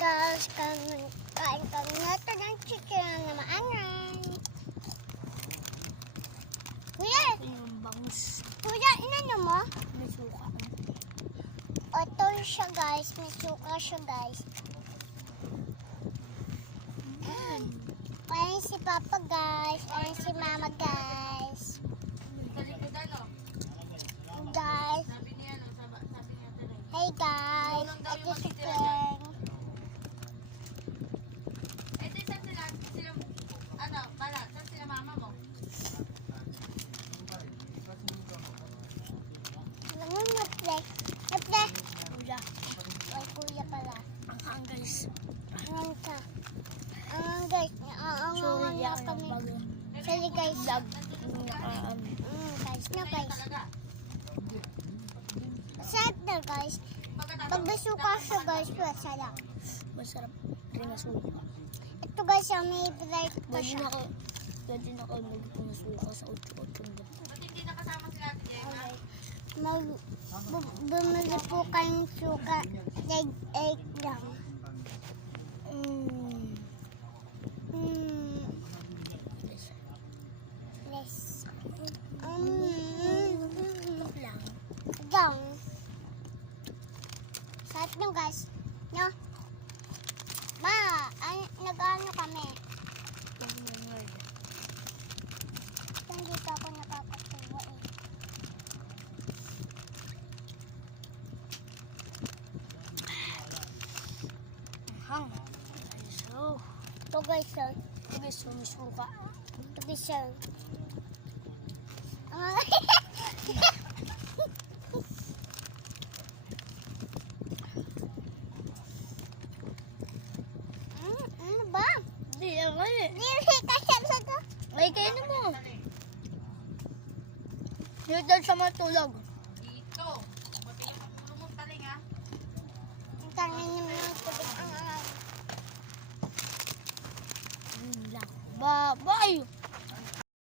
guys, kain kami nato ng chicken na maanay. Kuya, Yung bangus. kuya, inano mo? May suka. Ito siya guys, may suka siya guys. Ayan si Papa guys, ayan si Mama guys. Guys, hey guys, ito si Ken. Ano mo, Ple? Ple? Kuya. Ay, kuya pala. Ang guys. Ayan ka. Guys, Sorry na yan. kami. Bago. Sorry guys. Vlog. Guys, na guys. Sad na guys. Pag nasuka siya guys, masarap. Masarap rin na suka. Ito guys, may bright pa Pwede siya. na ako magpong na suka sa 8-8. Bumili po kayong suka. Leg 8 lang. Less. Lang. Gang. Sarap nyo guys. No? Ma, nag-ano kami? Nandito ako nakakatuwa eh. Hang. So. Ito guys, sir. Ito guys, so may suka. Ito guys, sir. Ano ba? Hindi, ako eh. Hindi kasi ito. Ay, kayo na mo. Dito daw siya matulog. Ang tangin niyo mga tubig ang